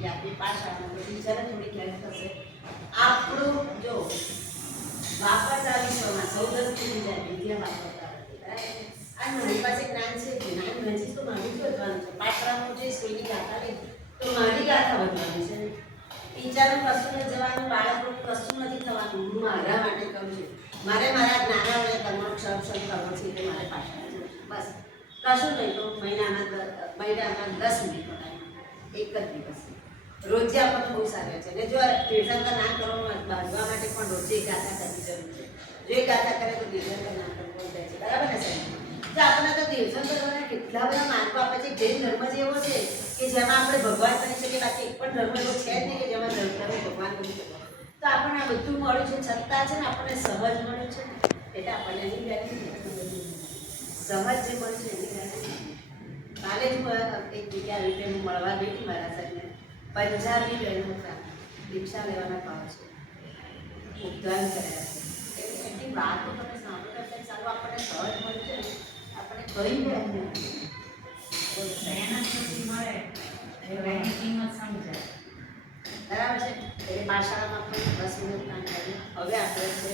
કે આપણી પાછળમાં તો ટીચરે થોડી હેલ્પ થશે. આપણું જો વાપરતા વિશ્વમાં સૌદર્શની બીજા વિદ્યા વાપરતા નથી, બરાબર. આ મારી પાસે જ્ઞાન છે, જ્ઞાન નજીક તો મારું જ વધવાનું છે. પાત્રાનું જે સ્કૂલની ગાથા લે તો મારી ગાથા વધવાની છે. ટીચરનું કશું નથી જવાનું, બાળકનું કશું નથી થવાનું. હું મારા માટે કરું છું. મારે મારા જ્ઞાનાવળે કર્મનો ક્ષણ કરવો છે એટલે મારે પાછળ બસ કશું નહીં. તો મહિનામાં 10 મિનિટ એક જ દિવસ રોજે આપણને બહુ સારું છે. અને જો તીર્થંકર ના કરવાનું બાંધવા માટે પણ રોજે ગાથા કરવી જરૂર છે. જો એ ગાથા કરે તો તીર્થંકર ના કરવું જાય છે, બરાબર ને સાહેબ? તો આપણને તો તીર્થંકરોના કેટલા બધા માર્ગો આપે છે. જૈન ધર્મ જ એવો છે કે જેમાં આપણે ભગવાન કરી શકીએ, બાકી એક પણ ધર્મ એવો છે જ નહીં કે જેમાં ભગવાન કરી શકે. તો આપણને આ બધું મળ્યું છે, છતાં છે ને આપણને સહજ મળ્યું છે ને એટલે આપણને એની વેલ્યુ સહજ જે મળ્યું છે એની વેલ્યુ. કાલે જ એક જગ્યા રીતે હું મળવા ગઈ હતી મારા સાહેબને. પંજાબી બહેનો દીક્ષા લેવાના ભાવ છે, ઉદ્ધાન કર્યા છે. એની વાતો તમે સાંભળો એટલે સારું આપણને સહજ મળ્યું છે ને આપણે કઈ મહેનત પછી મળે એની કિંમત સમજાય, બરાબર છે. એટલે પાઠશાળામાં પણ 10 મિનિટ કામ કર્યું. હવે આપણે છે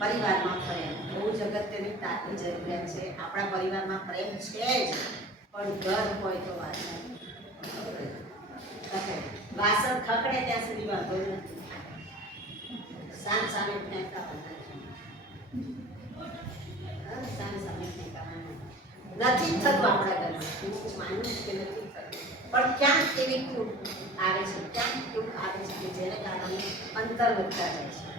પરિવારમાં પ્રેમ બહુ જ અગત્યની તાકની જરૂરિયાત છે. આપણા પરિવારમાં પ્રેમ છે જ, પણ ઘર હોય તો વાસણ વાસણ ખકડે ત્યાં સુધી વાંધો નથી. સામ સામે ફેંકાવાના સામ સામે ફેંકાવાના નથી થતું આપણા ઘરમાં. હું માનું કે નથી થતું, પણ ક્યાંક એવી ખૂટ આવે છે, ક્યાંક એવું આવે છે કે જેને કારણે અંતર વધતા જાય છે.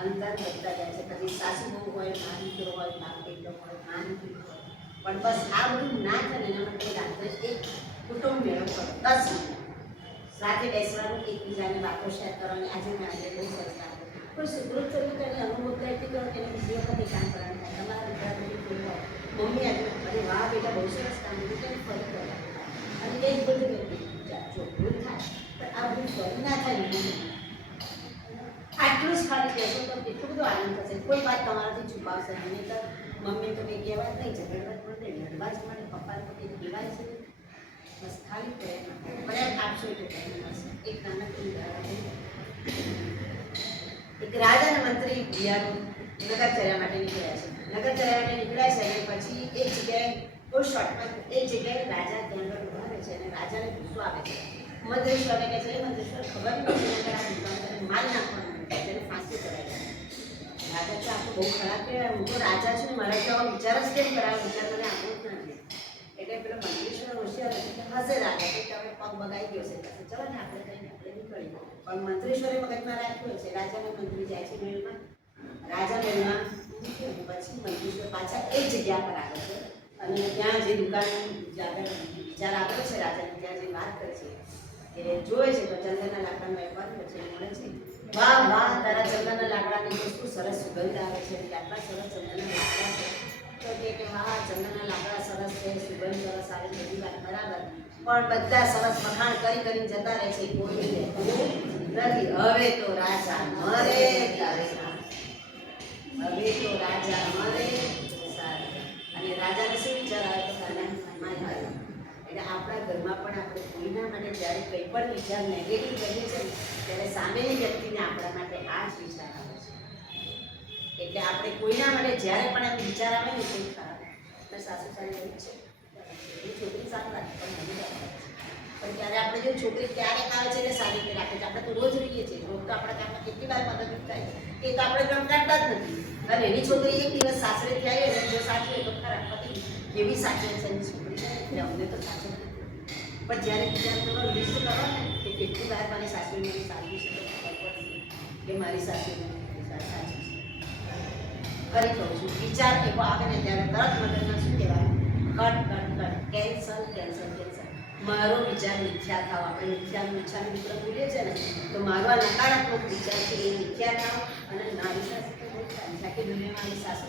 અંતર વધતા જાય છે. પછી સાસુ બહુ હોય, મા દીકરો હોય, બાપ દીકરો હોય, મા દીકરો હોય, પણ બસ આ બધું ના થાય એના માટે રાત્રે એક કુટુંબ મેળો કરો, 10 મિનિટ સાથે બેસવાનું, એકબીજાને વાતો શેર કરવાની. આજે મેં આજે બહુ સરસ લાગે. કોઈ સુખરૂપ થયું તો એને અનુભવ એટલી કરો કે એને બીજી વખતે કામ કરવાનું થાય. તમારા વિદ્યાર્થી કોઈ હોય, મમ્મી આજે અરે વાહ બેટા બહુ સરસ કામ કર્યું, તેને ફરી કરવા. અને એ જ બધું જો ભૂલ થાય પણ આ ભૂલ ફરી ના થાય ને આટલું જ ખાલી કહેશો તો એટલું બધું આનંદ થશે. કોઈ વાત તમારાથી છુપાવશે નહીં. તો મમ્મી તો કંઈ કહેવાય નહીં, ઝઘડવા પણ નહીં, લડવા જ મળે, પપ્પાને તો કંઈ કહેવાય છે. બસ ખાલી પ્રેમ આપશો એટલે પ્રેમ મળશે. એક નાનકડું ઉદાહરણ, એક રાજા અને મંત્રી બિહારનું નગરચર્યા માટે નીકળ્યા છે. નગરચર્યા માટે નીકળ્યા છે અને પછી એક જગ્યાએ બહુ શોર્ટમાં એક જગ્યાએ રાજા ત્યાં આગળ ઉભા રહે છે અને રાજાને ગુસ્સો આવે છે. મંત્રેશ્વરને કહે છે, મંત્રેશ્વર ખબર નથી આ દુકાન માલ નાખવાનું જેને ફાંસી ચડાવી. રાજા તો આ તો બહુ ખરાબ કહેવાય. હું તો રાજા છું, મારા તો વિચાર જ કેમ કરાવે, વિચાર મને આપવો જ નથી. એટલે પેલો મંત્રેશ્વર હોશિયાર હશે કે હશે રાજા કે તમે પગ બગાઈ ગયો છે, ચલો ને આપણે કહીને આપણે નીકળી. પણ મંત્રેશ્વરે મગજમાં રાખ્યું છે. રાજાને મંત્રી જાય છે મેળમાં, રાજા મેળમાં પછી મંત્રેશ્વર પાછા એ જગ્યા પર આવે છે અને ત્યાં જે દુકાન વિચાર આપ્યો છે રાજાને, ત્યાં જે વાત કરે છે કે જોવે છે તો ચંદનના લાકડાનો વેપાર મળે છે. વાહ વાહ, તારા ચંદનના લાકડાની વસ્તુ સરસ સુગંધ આવે છે, આટલા સરસ ચંદનના લાકડા છે. તો કે વાહ ચંદનના લાકડા સરસ છે, સુગંધ સરસ આવે, બધી વાત બરાબર, પણ બધા સરસ વખાણ કરી કરીને જતા રહે છે, કોઈ રહેતું નથી. હવે તો રાજા મરે ત્યારે હવે તો રાજા મરે સારું. અને રાજાને શું વિચાર આવે તો એટલે આપણા ઘરમાં પણ આપણે કોઈના માટે જ્યારે કંઈ પણ વિચાર નેગેટિવ કરીએ છીએ ત્યારે સામેની વ્યક્તિને આપણા માટે આ જ વિચાર આવે છે. એટલે આપણે કોઈના માટે જ્યારે પણ એમ વિચાર આવે ને કોઈ ખરાબ અને સાસુ સારી એવી છે એ છોકરી સારું રાખે પણ નથી રાખે. પણ ત્યારે આપણે જો છોકરી ક્યારેક આવે છે એટલે સારી રીતે રાખે છે. આપણે તો રોજ રહીએ છીએ, રોજ તો આપણા કામમાં કેટલી વાર મદદરૂપ થાય છે એ તો આપણે કામ કાઢતા જ નથી. અને એની છોકરી એક દિવસ સાસરેથી આવી અને જો સાચવે તો ખરાબ પતિ કેવી સાચવે છે એની છોકરી એટલે અમને તો સાચવે. પણ જ્યારે વિચાર કરો લિસ્ટ કરો ને કે કેટલી વાર મારી સાસુએ મને સાચવી છે તો ખબર પડશે કે મારી સાસુએ મને સાચવી છે. ફરી કહું છું, વિચાર એવો આવે ને ત્યારે તરત મગજમાં શું કહેવાય, cut cut cut, cancel cancel cancel. મારો વિચાર મિથ્યા થાવ. આપણે મિથ્યાનું મિત્ર બોલીએ છીએ ને તો મારો આ નકારાત્મક વિચાર છે એ મિથ્યા થાવ અને મારી સાસુ તો બહુ સારી છે કે દુનિયામાં મારી સાસુ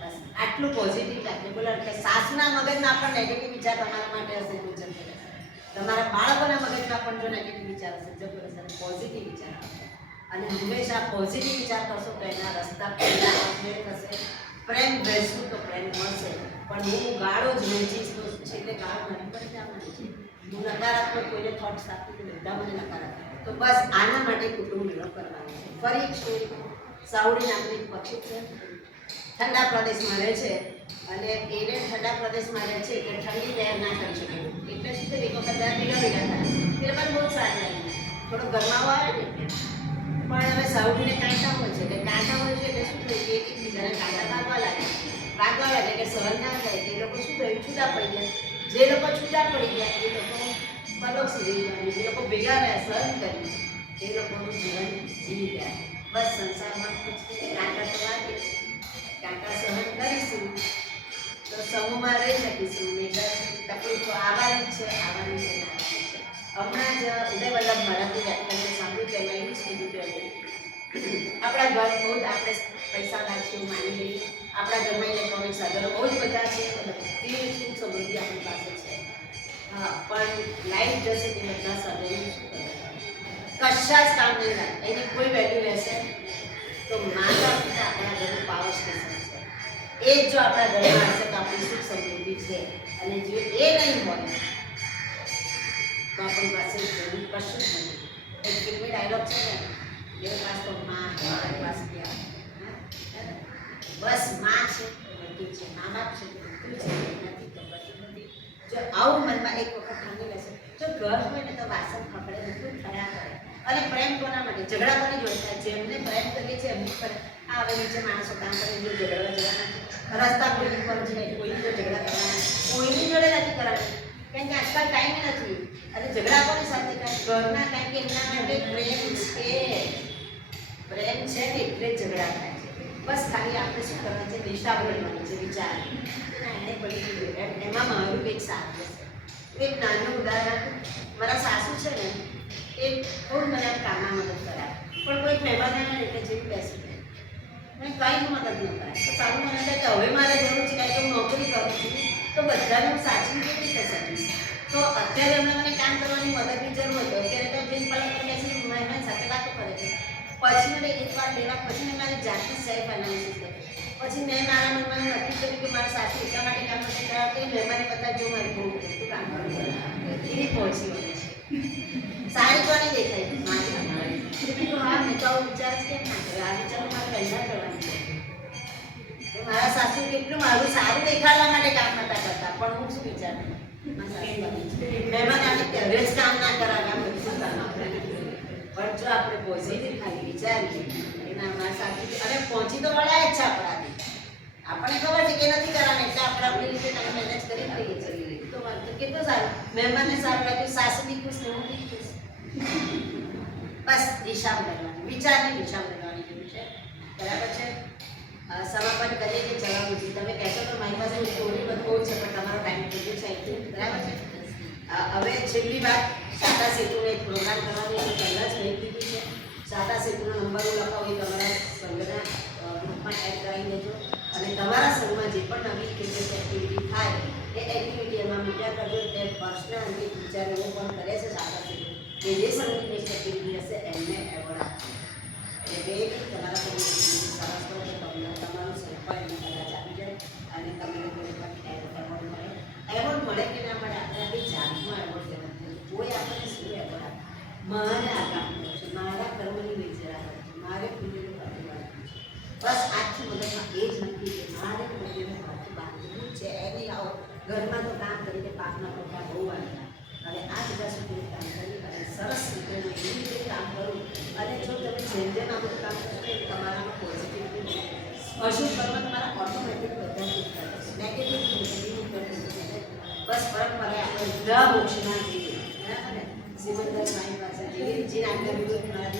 બસ આટલું પોઝિટિવ રાખે. બોલો કે સાસુના મગજમાં પણ નેગેટિવ વિચાર તમારા માટે હશે તો જતો રહેશે. તમારા બાળકોના મગજમાં પણ જો નેગેટિવ વિચાર હશે જતો રહેશે અને પોઝિટિવ વિચાર આવશે. અને હંમેશા પોઝિટિવ વિચાર કરશો તો એના રસ્તા થશે. પ્રેમ વહેંચશું તો પ્રેમ મળશે. પણ હું ગાળો જ વહેંચીશ તો છેલ્લે ગાળો મારી પર જવાની છે. હું નકારાત્મક કોઈને થોટ્સ આપતી તો બધા મને નકારાત્મક. તો બસ આના માટે કુટુંબ મેળો કરવાનો છે. ફરી એક સ્ટોરી, સાવડી નામની એક પક્ષી છે, ઠંડા પ્રદેશમાં રહે છે અને એને ઠંડા પ્રદેશમાં રહે છે કે ઠંડી વહેર ના કરી શકે એટલે શું થયું, એક વખત બધા ભેગા થાય એ લોકોને બહુ સારું લાગ્યું, થોડો ગરમાવો આવે ને પણ હવે સાવડીને કાંટા હોય છે એટલે કાંટા હોય છે એટલે શું થયું કે એકબીજાને કાંટા ભાગવા લાગે કે સહન ના થાય કે એ લોકો શું થયું છૂટા પડી ગયા. જે લોકો છૂટા પડી ગયા એ લોકો પલોક્ષી રહી ગયા, જે લોકો ભેગા રહ્યા સહન કર્યું એ લોકોનું જીવન જીવી ગયા. બસ સંસારમાં કાંટા તો લાગે છે, કાંટા સહન કરીશું તો સમૂહમાં રહી શકીશું, નહીંતર તકલીફો આવવાની જ છે, આવવાની છે, આવવાની છે. હમણાં જ ઉદય વલ્લભ મરાઠી વ્યાખ્યાન સાંભળ્યું તેમાં એવું જ કીધું કે આપણા ઘર બહુ જ આપણે પૈસા લાગશું માની લઈએ, આપણા ઘરમાં ઇલેક્ટ્રોનિક સાધનો બહુ જ બધા છે, બધી સુખ સમૃદ્ધિ આપણી પાસે છે. હા, પણ લાઈફ જશે તે બધા સાધનો શું કરે, કશા જ કામ નહીં લાગે, એની કોઈ વેલ્યુ રહેશે તો માતા પિતા આપણા ઘરનું પાવર સ્ટેશન છે. એ જ જો આપણા ઘરમાં હશે તો આપણી સુખ સમૃદ્ધિ છે, અને જો એ નહીં હોય તો આપણી પાસે જરૂર કશું જ નથી. એક ફિલ્મી ડાયલોગ છે ને, मेरे पास तो माँ है, मेरे पास क्या है, बस माँ છે બધું છે, મા બાપ છે બધું છે, નથી તો બધું નથી. જો આવું મનમાં એક વખત ઠાની લેશે, જો ઘર હોય ને તો વાસણ ખકડે બધું થયા કરે. અને પ્રેમ કોના માટે, ઝઘડા કોની જોડે થાય, જેમને પ્રેમ કરીએ છીએ એમની પર આ હવે નીચે માણસો કામ કરે જો ઝઘડવા જવાના, રસ્તા કોઈની પર છે કોઈની જોડે ઝઘડા કરવાના, કોઈની જોડે નથી કરવાના, કારણ કે આજકાલ ટાઈમ નથી. અને ઝઘડા કોની સાથે થાય, ઘરના, કારણ કે એમના માટે પ્રેમ છે ને એટલે ઝઘડા થાય છે. બસ ખાલી આપણે શું કરવાનું છે, દિશા બદલવાની છે, વિચાર એને બધી ગયું એમાં મારું કંઈક સારું છે. એક નાનું ઉદાહરણ, મારા સાસુ છે ને એ બહુ મને આમ કામમાં મદદ કરાય, પણ કોઈક મહેમાન આવે ને એટલે જેવી બેસી જાય મને કંઈ મદદ ન કરાય. તો સારું મને થાય કે હવે મારે જરૂર છે, કારણ કે હું નોકરી કરું છું તો બધાને હું સાચવી કેવી રીતે શકીશ. તો અત્યારે એમને મને કામ કરવાની મદદની જરૂર હોય તો અત્યારે તો જેમ પલંગ પર બેસી મહેમાન સાથે વાતો કરે છે. પછી મને એક વાર બે વાર પછી મેં મારી જાતની સેલ્ફ એનાલિસિસ કરી, પછી મેં મારા મનમાં નક્કી કર્યું કે મારા સાસુ એટલા માટે કામ નથી કરાવતી, મહેમાને બધા જો મારી બહુ બધું કામ કરવું એની પહોંચી વળે છે. સારી કોની દેખાય મારી, હા મેં તો આવું વિચાર કેમ ના કર્યો, આ વિચારો મારે પહેલાં કરવાની છે. મારા સાસુ એટલું મારું સારું દેખાડવા માટે કામ નતા કરતા, પણ હું શું વિચારતી મહેમાન આવે ત્યારે જ કામ ના કરાવે, પણ જો આપણે પોઝિટિવ ખાલી વિચારીએ એના મારા સાસુ અને પહોંચી તો વળ્યા જ છે આપણાથી, આપણને ખબર છે કે નથી કરવાનું એટલે આપણે આપણી રીતે ટાઈમ મેનેજ કરી લઈએ છીએ. તો વાંધો કેટલું સારું, મહેમાનને સારું લાગ્યું, સાસુ બી ખુશ ને હું બી ખુશ. બસ દિશા બદલવાની, વિચારની દિશા બદલવાની જરૂર છે. બરાબર છે. સમાપન કરીએ કે ચલાવું છું, તમે કહેશો તો મારી પાસે સ્ટોરી બહુ છે પણ તમારો ટાઈમ થઈ ગયો છે અહીંથી. બરાબર છે. હવે છેલ્લી વાત, સાતા સેતુનો એક પ્રોગ્રામ કરવાની છે, પહેલાં જ કહી દીધું છે. સાતા સેતુનો નંબર હું લખાવું એ તમારા સંઘના ગ્રુપમાં એડ કરાવી દેજો, અને તમારા સંઘમાં જે પણ નવી ફિટનેસ એક્ટિવિટી થાય એ એક્ટિવિટી એમાં મૂક્યા કરજો. એટલે પર્સનલ અને ટીચર એવું પણ કરે છે સાતા સેતુ કે જે સંઘની બેસ્ટ એક્ટિવિટી હશે એમને એવોર્ડ આપો. એટલે બે તમારા સંઘની સરસ કરો તો તમને તમારું સંપર્ક કદાચ આપી જાય અને તમને કોઈ પણ એવોર્ડ મળે. એવોર્ડ મળે કે ના મળે આપણે આપણી જાતનો એવોર્ડ લેવાનો, કોઈ આપણને શું એવોર્ડ આપે, મારે આ કામ કરવું છે, મારા કર્મની વિચાર છે, મારે પુણ્યનું કાર્ય બાંધવું છે. બસ આજથી મગજમાં એ જ નથી કે મારે પુણ્યનું કાર્ય બાંધવું છે. એની આવો ઘરમાં તો કામ કરીને પાકના પોતા બહુ વાળતા, અને આ બધા સુધી કામ કરી અને સરસ રીતે હું એવી રીતે કામ કરું. અને જો તમે જેમ જેમ આ બધું કામ કરશો એ તમારામાં પોઝિટિવિટી અશુભ કર્મ તમારા ઓટોમેટિક બધા નેગેટિવ બસ ફરક પડે. આપણે બધા મોક્ષના જઈએ, બરાબર ને? સિમંદર સ્વામી પાસે જેવી જે નામ કર્યું મારા